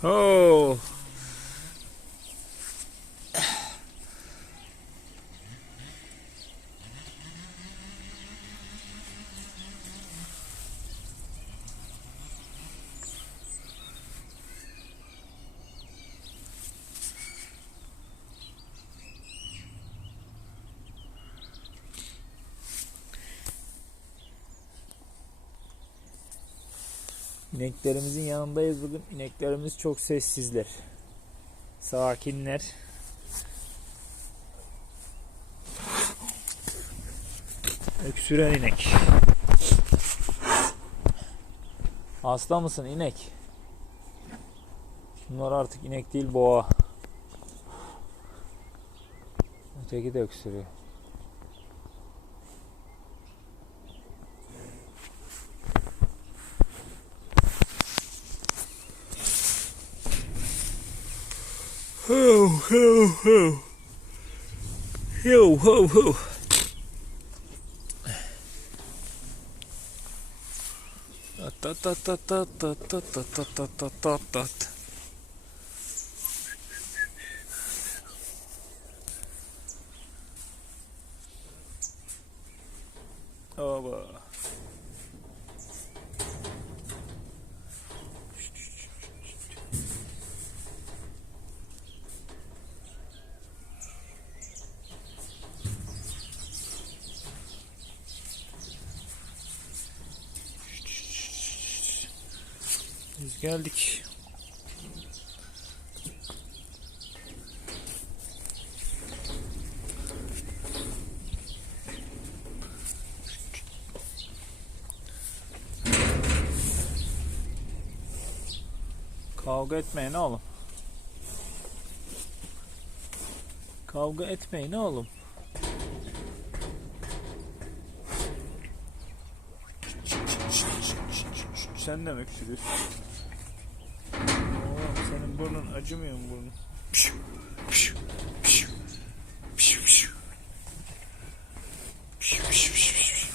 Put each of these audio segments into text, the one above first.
Oh. İneklerimizin yanındayız bugün. İneklerimiz çok sessizler. Sakinler. Öksüren inek. Hasta mısın inek? Bunlar artık inek değil boğa. Öteki de öksürüyor. Ho, ho, ho. Yo, who who? Ta ta ta ta ta ta ta ta ta ta ta ta. Biz geldik. Kavga etmeyin oğlum. Kavga etmeyin oğlum. Sen de mi öksürüyorsun? Burnun acımıyor mu burnun? Pişu, pişu, pişu, pişu. Pişu, pişu, pişu, pişu.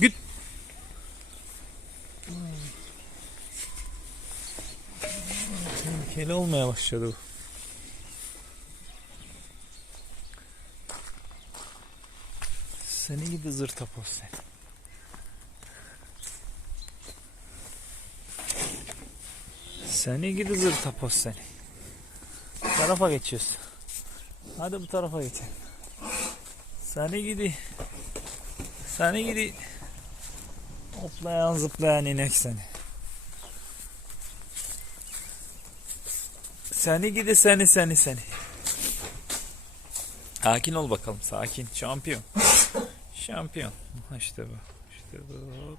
Git. Tehlikeli olmaya başladı bu. Seni gidi zırtapoz sen. Seni gidi zırtapoz seni. Bu tarafa geçiyoruz. Hadi bu tarafa geçelim. Seni gidi. Seni gidi. Hoplayan zıplayan inek seni. Seni gidi seni seni seni. Sakin ol bakalım sakin. Şampiyon. Şampiyon. İşte bu. İşte bu. Hop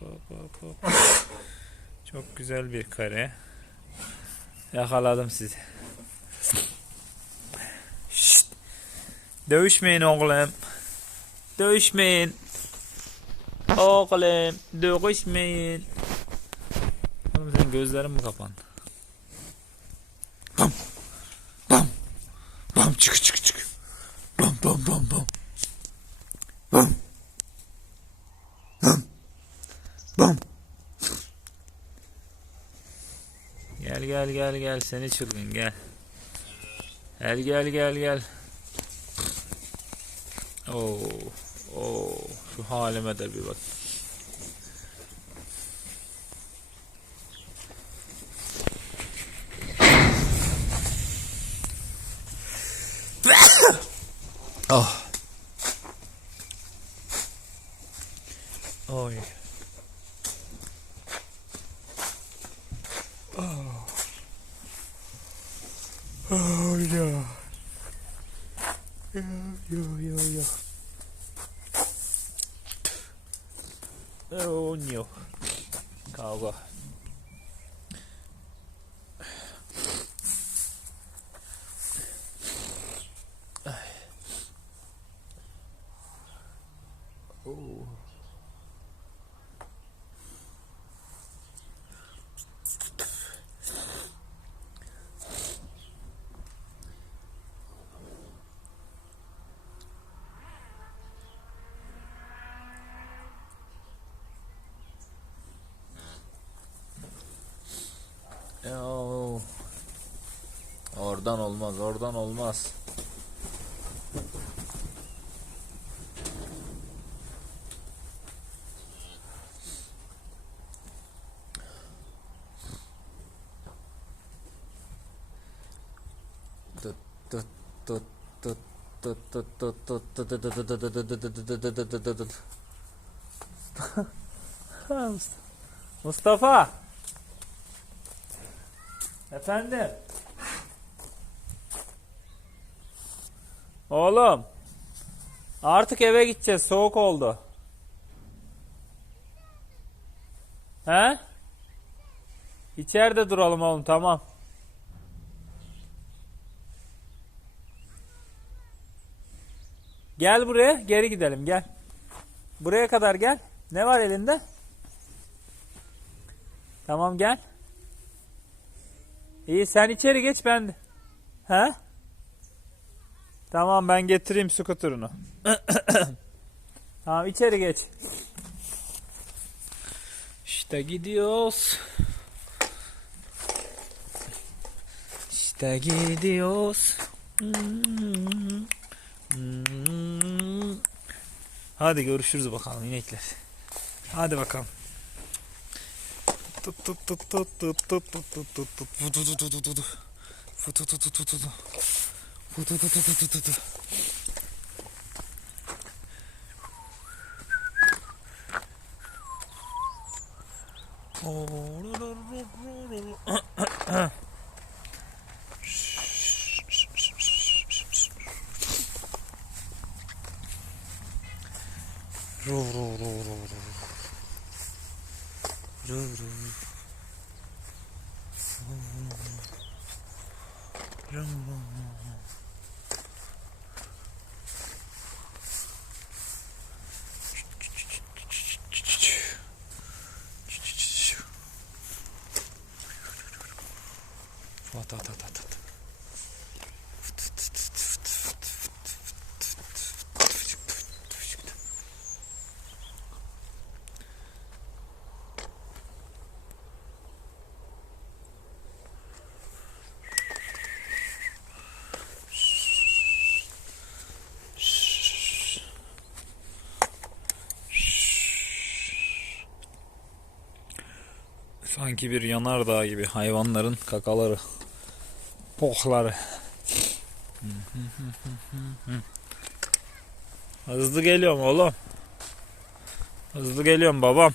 hop hop hop hop. Çok güzel bir kare. Yakaladım sizi. Şşt. Dövüşmeyin oğlum. Dövüşmeyin. Oğlum dövüşmeyin. Oğlum senin gözlerin mi kapandı? Bam çık çık çık. Bam bam bam bam. Bam. Bam. Bam. Gel gel gel gel seni çılgın gel. Gel gel gel gel. Oo. Oo. Şu halime de bir bak. 어. 어, 예. 어. 어, 야. 야, 야, 야, 어, 야. 에오니요 가오가 Yo. Oradan olmaz, oradan olmaz. Tut tut tut tut tut tut tut tut tut tut tut tut tut tut Mustafa. Efendim. Oğlum. Artık eve gideceğiz. Soğuk oldu. He? İçeride duralım oğlum tamam. Gel buraya geri gidelim gel. Buraya kadar gel. Ne var elinde? Tamam gel. İyi sen içeri geç ben. He? Tamam ben getireyim skuterunu. tamam içeri geç. İşte gidiyoruz. İşte gidiyoruz. Hadi görüşürüz bakalım inekler. Hadi bakalım. トトトトトトトトトトブトトトトトトブトトトトトトトトトトトトトおルルルンンあったあったあった。Sanki bir yanardağ gibi hayvanların kakaları, pohları. Hızlı geliyorum oğlum. Hızlı geliyorum babam.